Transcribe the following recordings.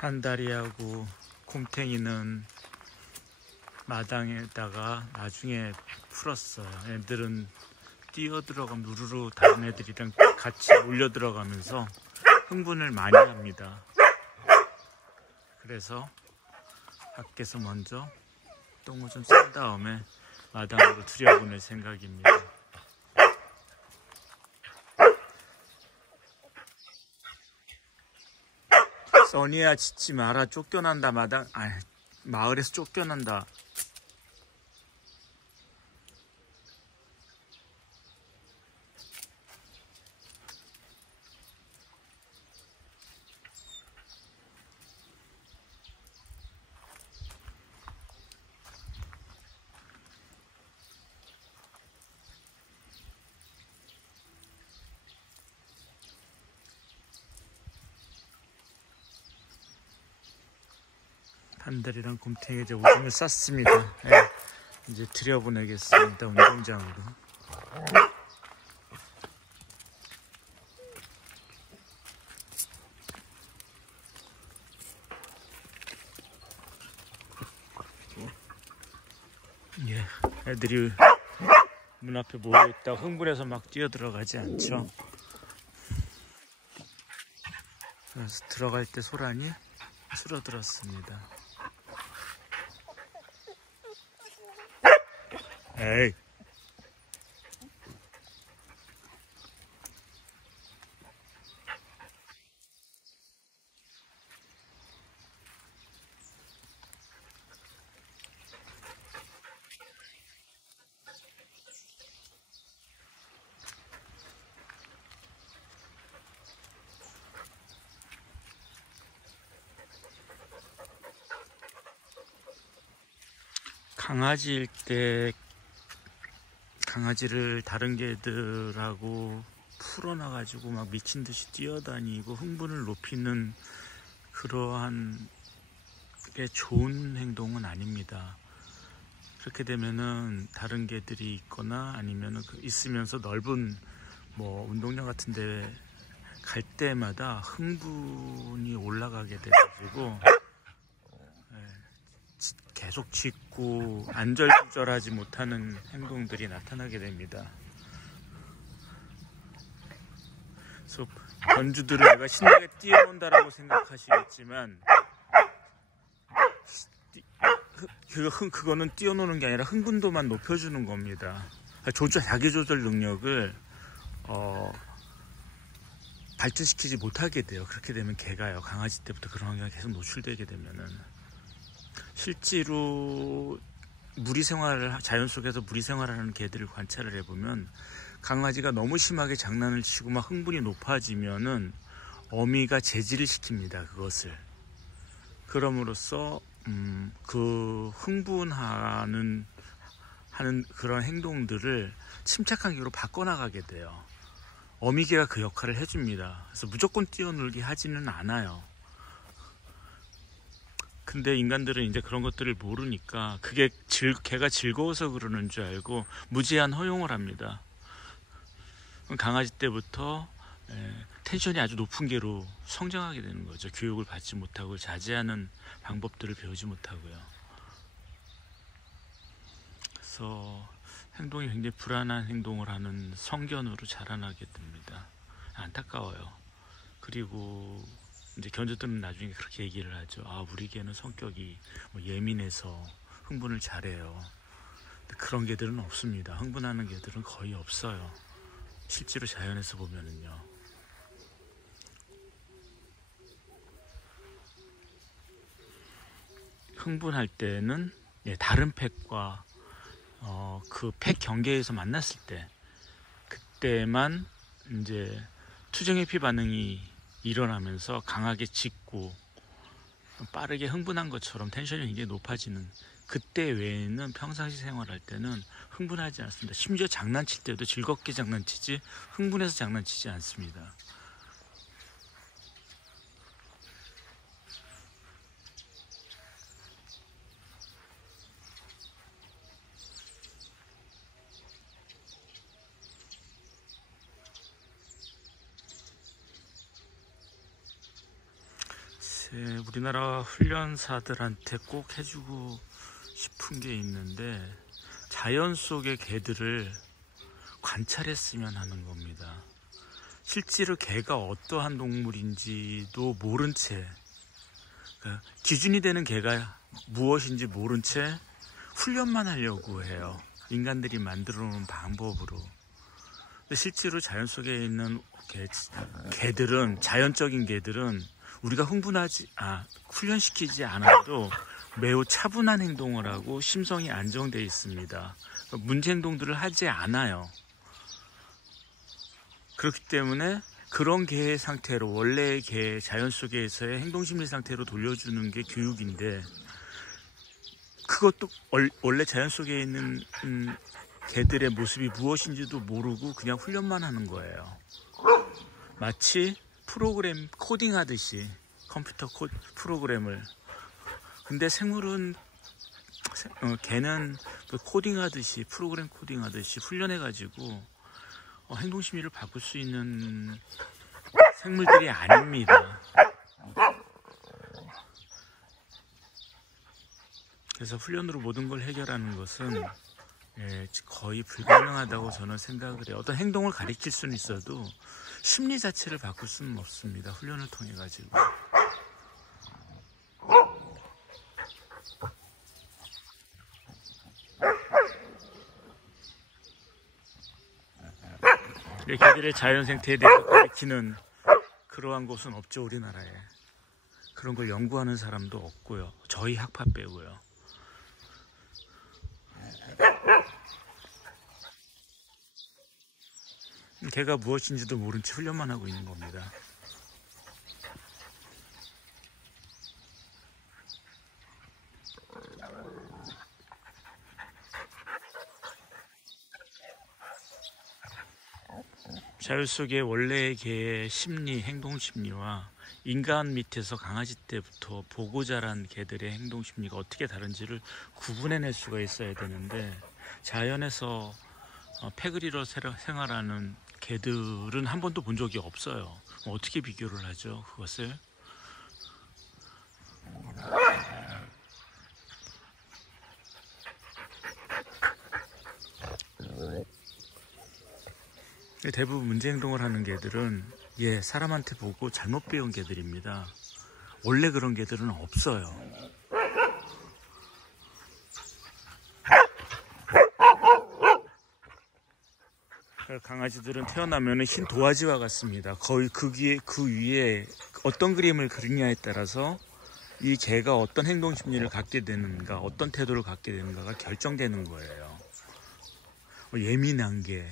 판다리하고 곰탱이는 마당에다가 나중에 풀었어요. 애들은 뛰어 들어가면 우르르 다른 애들이랑 같이 몰려 들어가면서 흥분을 많이 합니다. 그래서 밖에서 먼저 똥을 좀 싼 다음에 마당으로 들여보낼 생각입니다. 써니야, 짖지 마라. 쫓겨난다. 마을에서 쫓겨난다. 판다리랑 곰탱이 이제 오줌을 쌌습니다. 네, 이제 들여보내겠습니다. 운동장으로. 예, 애들이 문 앞에 모여있다 흥분해서 막 뛰어들어가지 않죠. 그래서 들어갈 때 소란이 줄어들었습니다. 에이. 강아지일 때 강아지를 다른 개들하고 풀어놔가지고 막 미친듯이 뛰어다니고 흥분을 높이는 그러한 게 좋은 행동은 아닙니다. 그렇게 되면은 다른 개들이 있거나 아니면은 있으면서 넓은 뭐 운동장 같은 데 갈 때마다 흥분이 올라가게 돼가지고 계속 짖고 안절부절하지 못하는 행동들이 나타나게 됩니다. 그래서 견주들을 내가 신나게 뛰어논다라고 생각하시겠지만 그거는 뛰어노는 게 아니라 흥분도만 높여주는 겁니다. 자기 조절 능력을 발전시키지 못하게 돼요. 그렇게 되면 개가요. 강아지 때부터 그런 환경에 계속 노출되게 되면은 실제로 자연 속에서 무리 생활하는 개들을 관찰을 해보면 강아지가 너무 심하게 장난을 치고 막 흥분이 높아지면은 어미가 제지를 시킵니다. 그것을. 그럼으로써 그 흥분하는 그런 행동들을 침착한 개로 바꿔나가게 돼요. 어미개가 그 역할을 해줍니다. 그래서 무조건 뛰어놀게 하지는 않아요. 근데 인간들은 이제 그런 것들을 모르니까 그게 개가 즐거워서 그러는 줄 알고 무제한 허용을 합니다. 강아지 때부터 텐션이 아주 높은 개로 성장하게 되는 거죠. 교육을 받지 못하고 자제하는 방법들을 배우지 못하고요. 그래서 행동이 굉장히 불안한 행동을 하는 성견으로 자라나게 됩니다. 안타까워요. 그리고 이제 견주들은 나중에 그렇게 얘기를 하죠. 우리 개는 성격이 예민해서 흥분을 잘해요. 근데 그런 개들은 없습니다. 흥분하는 개들은 거의 없어요. 실제로 자연에서 보면은요. 흥분할 때는 다른 팩과 그 팩 경계에서 만났을 때 그때만 이제 투정회피 반응이 일어나면서 강하게 짖고 빠르게 흥분한 것처럼 텐션이 굉장히 높아지는 그때 외에는 평상시 생활할 때는 흥분하지 않습니다. 심지어 장난칠 때도 즐겁게 장난치지 흥분해서 장난치지 않습니다. 우리나라 훈련사들한테 꼭 해주고 싶은 게 있는데, 자연 속의 개들을 관찰했으면 하는 겁니다. 실제로 개가 어떠한 동물인지도 모른 채, 그러니까 기준이 되는 개가 무엇인지 모른 채 훈련만 하려고 해요. 인간들이 만들어 놓은 방법으로. 근데 실제로 자연 속에 있는 개들은, 자연적인 개들은 우리가 훈련시키지 않아도 매우 차분한 행동을 하고 심성이 안정되어 있습니다. 문제 행동들을 하지 않아요. 그렇기 때문에 그런 개의 상태로, 원래의 개, 자연 속에서의 행동심리 상태로 돌려주는 게 교육인데, 그것도 원래 자연 속에 있는 개들의 모습이 무엇인지도 모르고 그냥 훈련만 하는 거예요. 마치 프로그램 코딩하듯이, 컴퓨터 프로그램을. 근데 생물은, 개는 코딩하듯이, 프로그램 코딩하듯이 훈련해가지고 행동심리를 바꿀 수 있는 생물들이 아닙니다. 그래서 훈련으로 모든 걸 해결하는 것은 거의 불가능하다고 저는 생각을 해요. 어떤 행동을 가리킬 수는 있어도 심리 자체를 바꿀 수는 없습니다. 훈련을 통해 가지고. 개들의 자연 생태에 대해서 가리키는 그러한 곳은 없죠, 우리나라에. 그런 걸 연구하는 사람도 없고요. 저희 학파 빼고요. 개가 무엇인지도 모른 채 훈련만 하고 있는 겁니다. 자연 속의 원래의 개의 심리, 행동 심리와 인간 밑에서 강아지 때부터 보고 자란 개들의 행동 심리가 어떻게 다른지를 구분해낼 수가 있어야 되는데, 자연에서 패거리로 생활하는 개들은 한 번도 본 적이 없어요. 어떻게 비교를 하죠, 그것을? 대부분 문제 행동을 하는 개들은 사람한테 보고 잘못 배운 개들입니다. 원래 그런 개들은 없어요. 강아지들은 태어나면 흰 도화지와 같습니다. 거의 그 위에 어떤 그림을 그리냐에 따라서 이 개가 어떤 행동 심리를 갖게 되는가, 어떤 태도를 갖게 되는가가 결정되는 거예요. 예민한 개,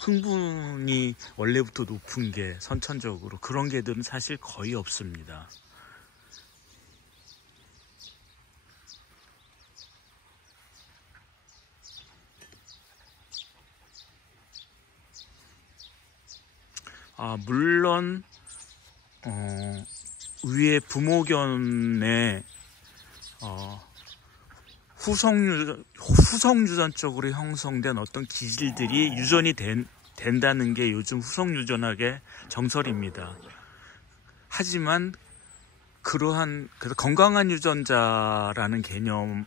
흥분이 원래부터 높은 개, 선천적으로 그런 개들은 사실 거의 없습니다. 물론 위에 부모견의 후성유전적으로 형성된 어떤 기질들이 유전이 된다는 게 요즘 후성유전학의 정설입니다. 하지만 그래서 건강한 유전자라는 개념과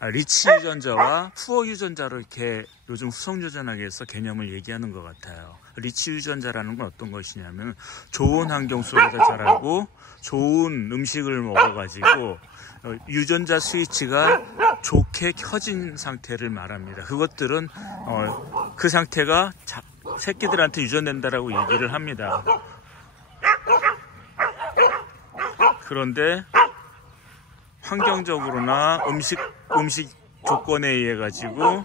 리치 유전자와 푸어 유전자로 이렇게 요즘 후성유전학에서 개념을 얘기하는 것 같아요. 리치 유전자라는 건 어떤 것이냐면, 좋은 환경 속에서 자라고 좋은 음식을 먹어가지고 유전자 스위치가 좋게 켜진 상태를 말합니다. 그것들은 그 상태가 새끼들한테 유전된다라고 얘기를 합니다. 그런데 환경적으로나 음식 조건에 의해 가지고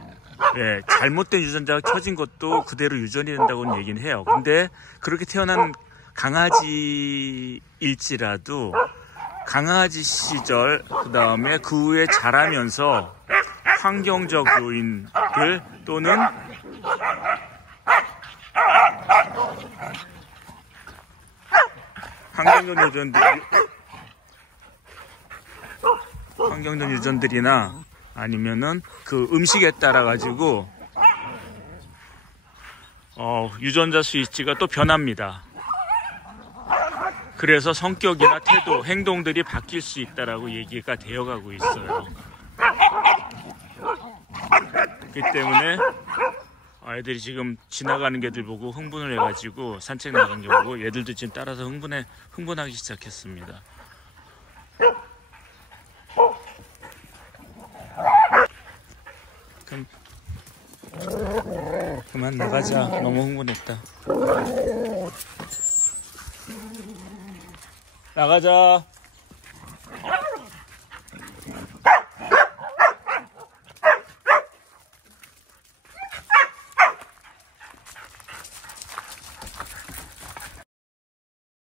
잘못된 유전자가 켜진 것도 그대로 유전이 된다고는 얘기는 해요. 근데 그렇게 태어난 강아지일지라도 강아지 시절, 그 다음에 그 후에 자라면서 환경적 요인들 또는 환경적 유전들이나 아니면은 그 음식에 따라 가지고 유전자 스위치가 또 변합니다. 그래서 성격이나 태도, 행동들이 바뀔 수 있다라고 얘기가 되어가고 있어요. 그렇기 때문에 아이들이 지금 지나가는 개들 보고 흥분을 해가지고 산책 나간 게 보고 얘들도 지금 따라서 흥분하기 시작했습니다. 그만 나가자. 너무 흥분했다. 나가자.